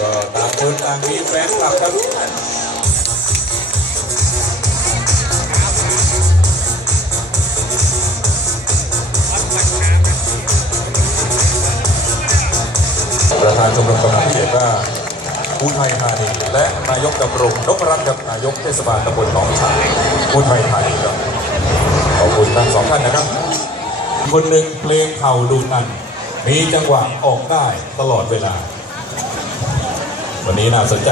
ก็ต่างคนต่างมีแฟนคลับครับประธานชมรมกำนันเขตว่าผู้ไทยธานีและนายกดำรงนพรัตน์กับนายกเทศบาลตำบลหนองฉางผู้ไทยธานีครับขอบคุณทั้งสองท่านนะครับ คนหนึ่งเพลงเผ่าดูนันมีจังหวะออกได้ตลอดเวลา วันนี้น่าสนใจ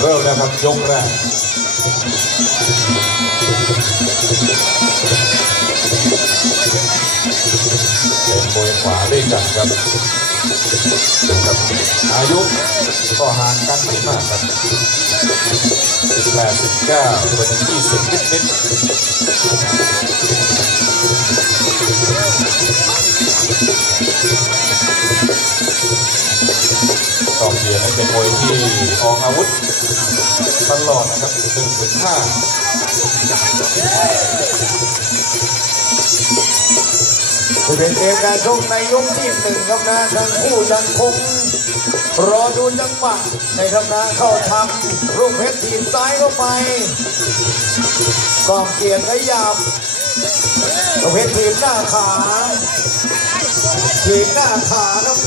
เริ่มแล้วครับยกแรกเป็นมวยขวาด้วยกันครับครับอายุก็ห่างกันไม่มากครับ 89ตัวนึง20นิดนิดๆต้องเรียร์นให้เป็นมวยที่ออกอาวุธตลอดนะครับ1ถึง5เป็นเกมการชกในยกที่หนึ่งครับนะทั้งคู่ยังคง รอดูจังหวะในทำนาเข้าทำลูกเพชรทีบซ้ายเข้าไปกองเกียรติขยับลูกเพชรทีบหน้าขาทีบหน้าขาครับ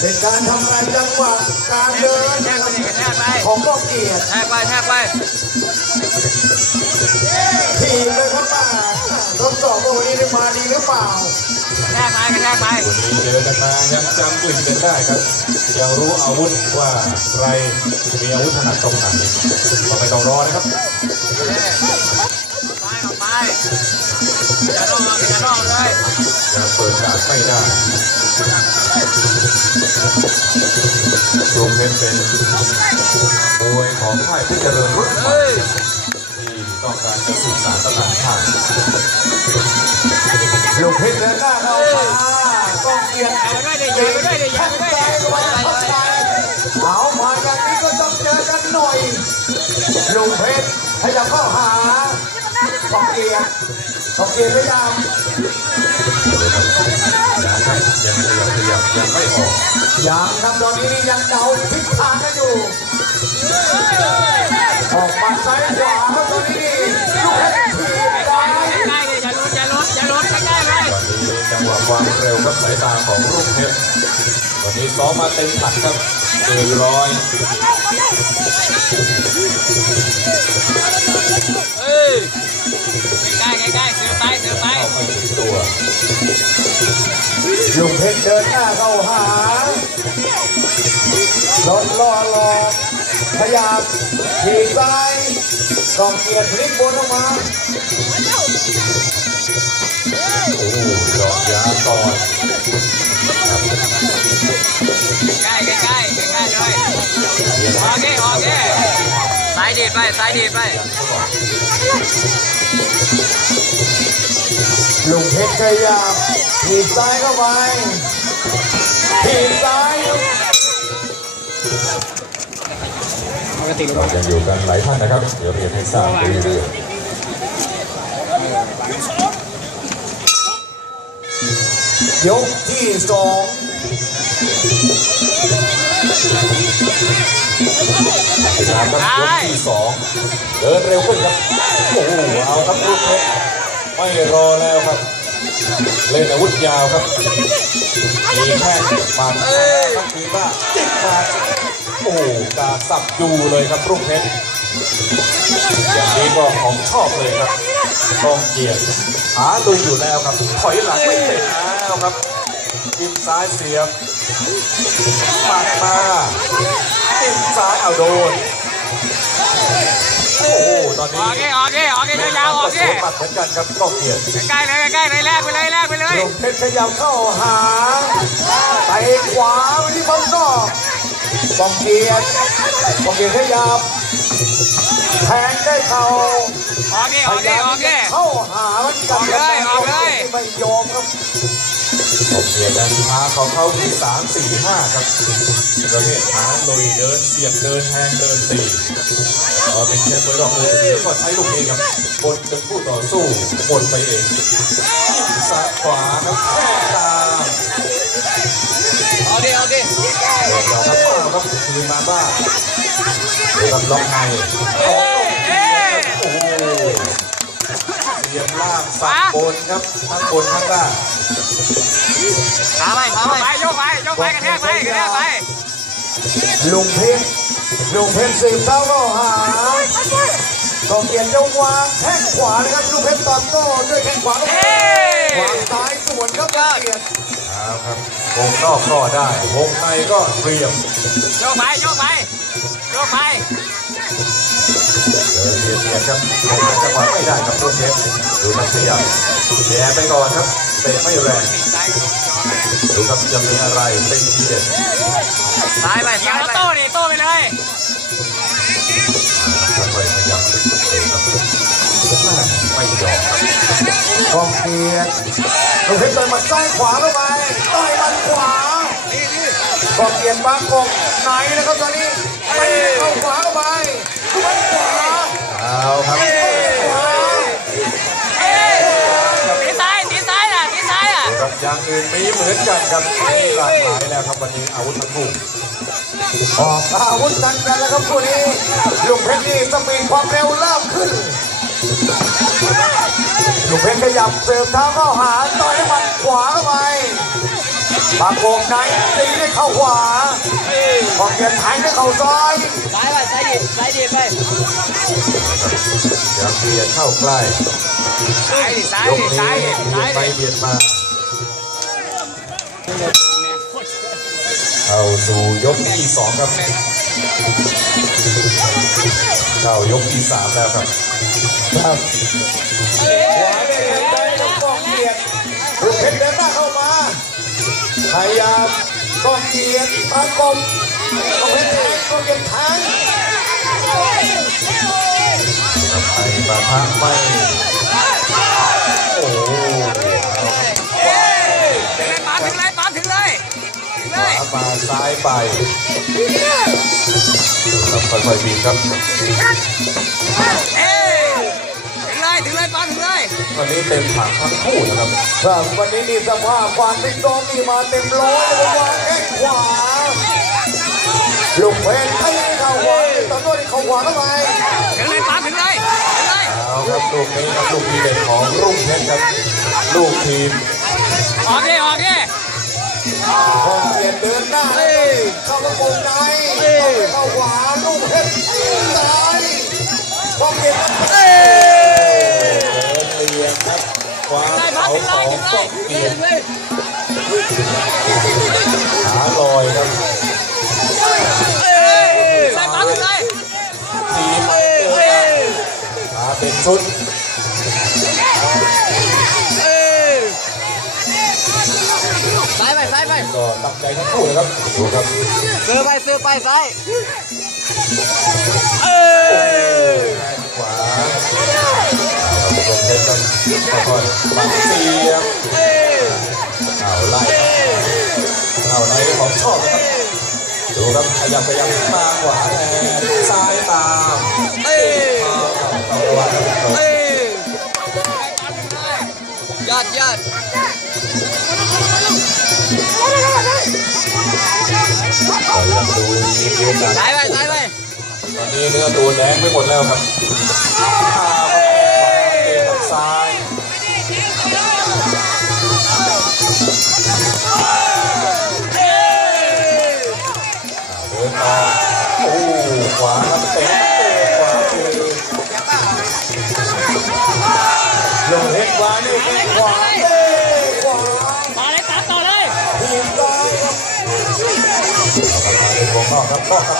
เป็นการทำลายจังหวะการเดินแทกไปกระแทกไปของกองเกียรติแทกไปแทกไปทีบเลยครับป้าทดสอบว่าวันนี้มาดีหรือเปล่า แทกไปกระแทกไปวันนี้เจอกันมายังจำกลิ่นกันได้ครับ ยังรู้อาวุธว่าใครมีอาวุธถนัดตรงไหนก็ไม่ต้องรอนะครับไปออกไปอย่าลอกอย่าลอกเลยยังเปิดการไม่ได้รวมเป็นเป็นมวยของค่ายพิจารณรุ่นใหม่เฮ้ ต้องการจะสื่อสารตลาดไทยลูกเพชรเดินหน้าเข้ามากองเกียรติอย่าไปด้วยดิอย่ไปด้วยดิอย่ไปด้วยดิเอามาอย่างนี้ก็ต้องเจอกันหน่อยลุงเพชรขยับเข้าหาขอบเกียร์ขอบเกียร์พยายามยังยับขยับยังไม่ออกยังทำตอนนี้นี่ยังเดาทิศทางกันอยู่ออกมาซ้ายขวา ความเร็วกับสายตาของรุ่งเพชรวันนี้ซ้อมมาเต็มถัดครับเกินร้อยเฮ้ยใกล้ใกล้ๆเสือไปเสือไปเข้าไม่ถึงตัวลุงเพชรเดินหน้าเข้าหาลดล่อหลอกขยับทีบซ้ายกองเกียร์พลิกบนออกมา เจาะยาก่อนใกล้ใกล้ใกล้ใกล้เลยโอเคโอเคสายดีดไปสายดีดไปลุงเพชรขยับถีบซ้ายเข้าไปถีบซ้ายปกติเรายังอยู่กันหลายท่านนะครับ เดี๋ยวเรียนให้ทราบไปเรื่อย ยกที่สองติดตามครับยกที่สองเดินเร็วขึ้นครับโอ้โหเอาครับลูกเพชรไม่รอแล้วครับ เล่นอาวุธยาวครับมีแข้งหมัดครับมีบ้าจิกมาโอ้โหกาสับอยู่เลยครับรุ่งเพชรอย่างนี้ก็ของชอบเลยครับ กองเกียรติหาลุยอยู่แล้วครับถอยหลังไม่เป็นแล้วครับจิ้มซ้ายเสียบหมัดมาจิ้มซ้ายเอาโดนโอ้โหตอนโอนี้เคโอเคโอเคยาวๆโอเคสวนหมัดเหมือนกันครับกองเกียรติใกล้ๆเลยใกล้ๆเลยแลกไปเลยแลกไปเลยลุงเพชรขยับเข้าหาไปขวาไปที่บอลนอกกองเกียร์กองเกียร์ขยับแทงได้เข่า โอเคพโอยเคายามโอเคเข้าหามันกันออกเลยออกเลยไม่ยอมครับโอเคดันพาของเขาที่สามสี่ห้าครับประเภทขาลุยเดินเสียบเดินแทงเดินตีพอเป็นแชมป์มวยรอบมือสีก็ใช้ลูกเองครับบนจนคู่ต่อสู้หมดไปเองซ้ายขวาครับแข้งตามเอาดิเอาดิเดี๋ยวครับเอาครับคืนมาบ้างดูครับล็อกใน ล่างสับบนครับทั้งบนทั้งล่างขาไปขาไปโยกไปโยกไปกระแทกไปกระแทกไปลุงเพชรลุงเพชรสืบเท้าเข้าหาก็เกียรติจะวางแข้งขวานะครับลุงเพชรตอบโต้ด้วยแข้งขวาเข้าไปเอ้ยวางซ้ายสวนครับเกียรติเอาครับวงนอกก็ได้วงในก็เตรียมโยกไปโยกไปโยกไปเดินเบี ยดเบียดครับหาจังหวะไม่ได้ครับตัวเชฟดูนักขยับแย่ไปก่อนครับเตะไม่แรงซ้ายดูครับจะมีอะไรเป็นทีเด็ดซ้ายไปซ้ายไปโต้ดิโต้ไปเลยค่อยๆขยับดูครับไม่ยอมครับกองเกียรติลุงเพชรต่อยหมัดซ้ายขวาเข้าไปต่อยหมัดขวากองเกียรติบางกอกไหนนะครับตอนนี้ตีเข้าขวาเข้าไปทุกขวา เอาครับขวาตีซ้ายตีซ้ายอะตีซ้ายอะดูครับอย่างอื่นมีเหมือนกันครับมีหลากหลายแล้วครับวันนี้อาวุธทั้งคู่ออกอาวุธทันกันแล้วครับคู่นี้ลุงเพชรนี่สปีดความเร็วเริ่มขึ้นลุงเพชรขยับเสริมเท้าเข้าหาต่อยด้วยหมัดขวาเข้าไปบางกอกไหนตีด้วยเข่าขวากองเกียรติแทงด้วยเข่าซ้ายซ้าย ไปซ้ายดิซ้ายดิไปยังเบียดเข้าใกล้ซ้ายดิซ้ายยกดินี้ซ้ายดิเบีซ้ายยดไปดิเบียดมาเข้าสู่ยกที่สองครับเข้ายกที่สามแล้วครับครับขวาได้แข้งซ้ายกับกองเกียรติลุงเพชรเดินหน้าเข้ามาพยายามกองเกียรติตากลมกองเพชรแทงกองเกียรติแทงไปปะทะไม่โอ้โหเอาครับถึงเลยปั๊มถึงเลยมถึงเลยถึงขเลวายมาซ้ายไปครับค่อยๆบีบครับเอ้ถึงเลยถึงเลยปั๊มถึงเลยวันนี้เต็มถังทั้งคู่นะครับครับวันนี้นี่สภาพความเป็นกองนี่มาเต็มร้อยเลยว่าแข้งขวาลูกเพชรให้ ตอนโน้นเข้าขวาเข้าไปถึงเลยปั๊มถึงเลยถึงเลยเอาครับลูกนี้ครับลูกทีเด็ดของรุ่งเพชรครับลูกทีมออกดิออกดิกองเกียรติเดินหน้าเข้าประกบในเข้าขวาลูกเพชรซ้ายกองเกียรติเดินเรียงครับความเลยปั๊เขามถึงเลยของถึงเลยต้องเกียรติถึงเลยข ชุดซ้ายไปซ้ายไปก็ตั้งใจทั้งคู่นะครับดูครับซื้อไปซื้อไปซ้ายแข้งขวาเอาลงเพชรครับค่อยๆปักเสียบเอาไล่เอาในของชอบนะครับดูครับขยับขยับมาขวาแทนซ้ายตาม ดูมีโอกาสซ้ายไปซ้ายไปตอนนี้เนื้อตัวแดงไปหมดแล้วครับขาขวาเตะกับซ้ายเดินต่อโอ้ขวาครับเตะเตะขวาคือลูกเพชรขวานี่แข้งขวา นอกครับ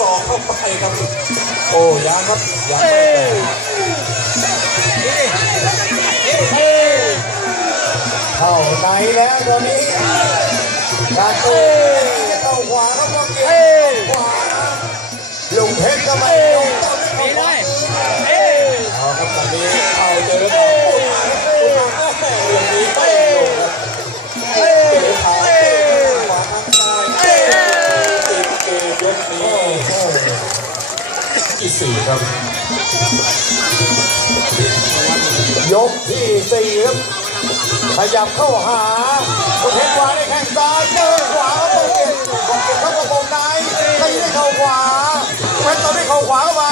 สองเข้าไปครับ โอ้ยังครับยังไม่แตะเข้าในแล้วตอนนี้การตูเข้าขวาครับกองเกียรติขวาลุงเพชรก็ไม่ลงต้นดีเลยเอาครับตอนนี้เข้าเจอแล้วครับโอ้ยอย่ ครับ ยกที่สี่ครับ ขยับเข้าหาลูกเพชรวางในแข้งซ้ายเจอขวาเข้าไปกองเกียรติเข้ากระโปรงในตีด้วยเข่าขวาลูกเพชรตบด้วยเข่าขวาเข้าไป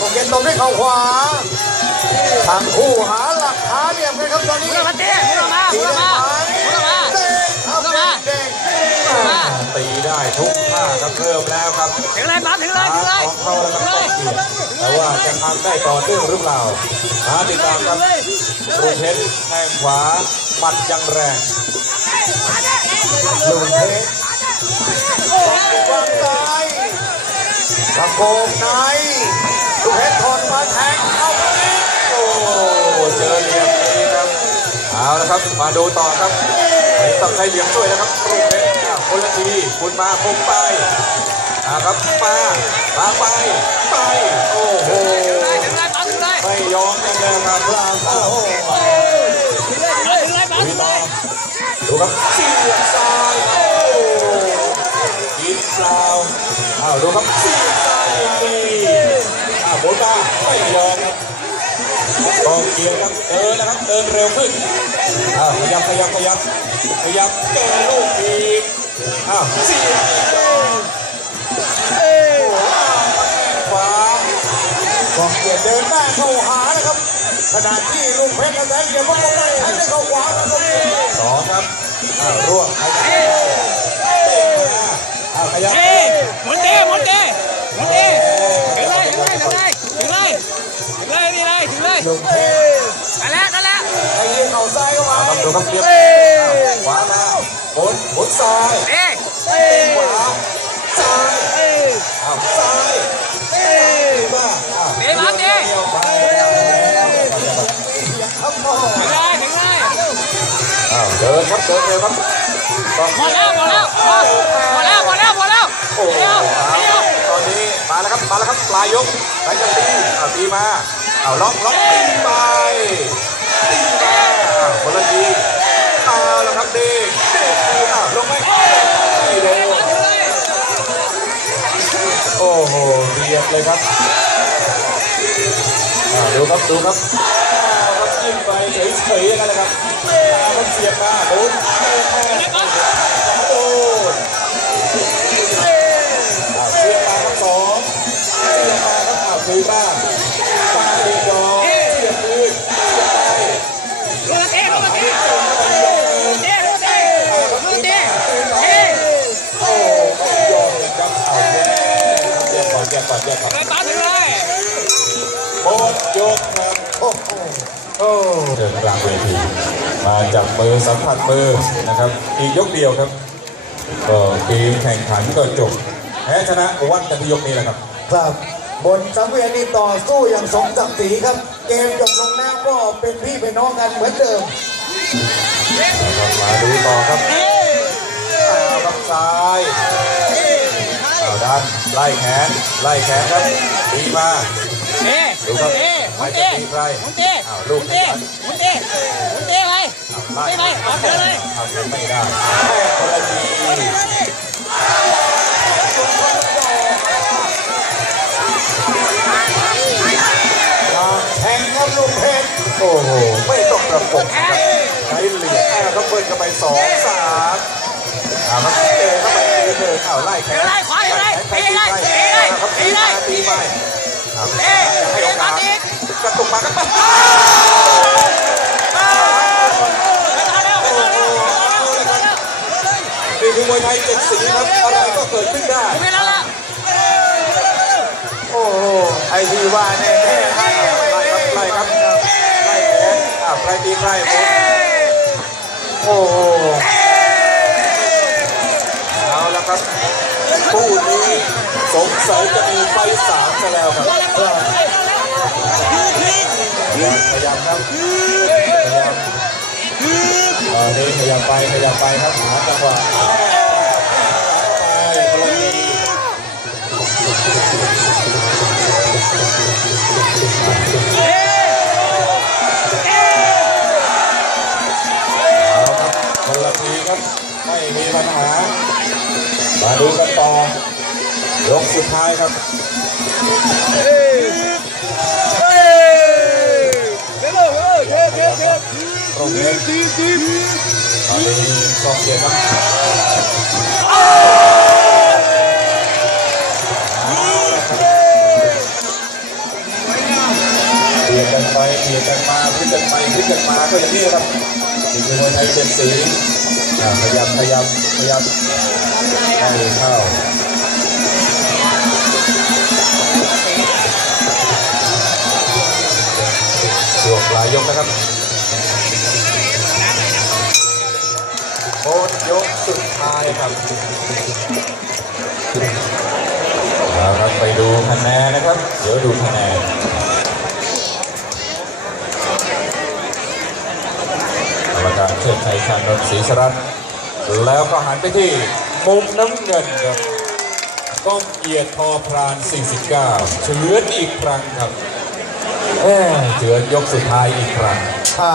กองเกียรติตบด้วยเข่าขวาทั้งคู่หาหลักหาเหลี่ยมกันครับตอนนี้มุดออกมาเต้มุดออกมามุดออกมามุดออกมา ตีได้ทุกท่าครับเริ่มแล้วครับถึงเลยปั๊มถึงเลยถึงเลยของเขาแล้วครับต้องเกียรติแต่ว่าจะทำได้ต่อเนื่องหรือเปล่าหาติดตามครับรุ่งเพชรแทงขวาหมัดยังแรงลูกเพชรวางซ้ายกระโปรงในลูกเพชรถอนมาแทงเข้าไปโอ้เจอเหลี่ยมนี้ครับเอาละครับมาดูต่อครับวันนี้ต้องใช้เหลี่ยมช่วยนะครับรุ่งเพชรอะ คนละทีคุณมาพุ่งไปอ่าครับมามาไปไปโอ้โหถึงเลยถึงเลยปั๊มถึงเลยไม่ยอมกันแล้วครับลามโอ้โหถึงเลยปั๊มดูถึงต่เลอยดูครับเสียบซ้ายโอ้กินเปล่าอ้าวดูครับเสียบซ้ายนี่อ้าวโบต้าไม่ยอมครับกองเกียร์ครับเดินนะครับเดินเร็วขึ้นอ้าวขยับขยับขยับขยับเจอลูกอีก อ้าวสียบอีกแล้วโอ้อ้าวแข้งขวากองเกียรเดินหน้าเข้าหานะครับขณะที่ลูกเพชรและแสเกียรติว่าต้องได้ใช้ได้เข้าขวาครับสองครับอ้าวร่วงขยับเตะมาอ้าวขยับเต้หมุนเต้หมุนเต้หมุนเต้ถึงเลยถึงเลยถึงเลยถึงเลยถึงเลยนี่เลยถึงเลยลูกเพชรนั่นแหละนั่นแหละไอ้ยิงเข่าซ้ายเข้ามาครับดูครับเกียบขวามา บนบนซ้ายเต้ขวาซ้ายอ้าวซ้ายดีมากอ้าวเต้ปั๊มเต้เดียวไปครับพ่อถึงเลยถึงเลยอ้าวเดินครับเดินเร็วครับต้องหมดแล้วหมดแล้วหมดแล้วหมดแล้วหมดแล้วโอ้โหเดียวเดียวตอนนี้มาแล้วครับมาแล้วครับปลายยกใครจะตีอ้าวตีมาอ้าวล็อกล็อกตีไปตีมาอ้าวคนละทีเอาแล้วครับเด้ง หเรียบเลยครับดูครับดูครับวครับจิ้มไปเฉยๆกันเลยครับมันเสียบมาโอ้โห มือสัมผัสมือนะครับ อีกยกเดียวครับก็เกมแข่งขันก็จบแพ้ชนะวัดกันที่ยกนี้แหละครับ ครับบนสังเวียนนี้ต่อสู้อย่างสมศักดิ์ศรีครับ เกมจบลงแล้วก็เป็นพี่เป็นน้องกันเหมือนเดิมมาดูต่อครับเอาครับซ้ายเอาดันไล่แขนไล่แขนครับตีมาเต้ดูครับเต้หมุไม่นจะเต้ตีใครหมุนเต้อ้าวหลูมุกนเต้หมุนเต้หมุนเต้ไป ไล่ไม่ไม่ออกเดินเลยทำกันไม่ได้แม่คนละทีมาแทงครับลูกเพชรโอ้โห ไม่ต้องประกบครับใช้เหลี่ยมอ้าวครับเบิ้ลเข้าไปสองสามอาวครับเจอเข้าไปตีเดินอ้าวไล่แขนเดินเลยขวาเดินเลยใครตีเลยตีเลยอ้ตีตีเลมายตีไปต้ให้โอกาสกระตุกมาครับไป คือมวยไทยเจ็ดสีครับอะไรก็เกิดขึ้นได้ไม่แล้วล่ะโอ้โหไอทีว่าแน่แน่ไล่ครับไล่ครับไล่แขนอ้าวใครตีใครหมดโอ้โหเอาละครับคู่นี้สงสัยจะมีไฟสามซะแล้วครับพยายามครับพยายาม ตอนนี้พยายามไปพยายามไปครับหาจังหวะไปคนละทีเอาครับคนละทีครับไม่มีปัญหา มาดูกันต่อยกสุดท้ายครับ ตรงนี้ตอนนี้กองเชียร์ครับเบียดกันไปเบียดกันมาพลิกกันไปพลิกกันมาก็อย่างนี้ครับนี่คือมวยไทยเจ็ดสีพยายามพยายามพยายามให้เข้า เอาครับไปดูคะแนนนะครับ เดี๋ยวดูคะแนนกรรมการเชิดชัยชานนท์ศรีสรัตน์แล้วก็หันไปที่มุมน้ำเงินครับก้องเกียรติพอพราน 49 เฉือนอีกครั้งครับเฉือนยกสุดท้ายอีกครั้งถ้า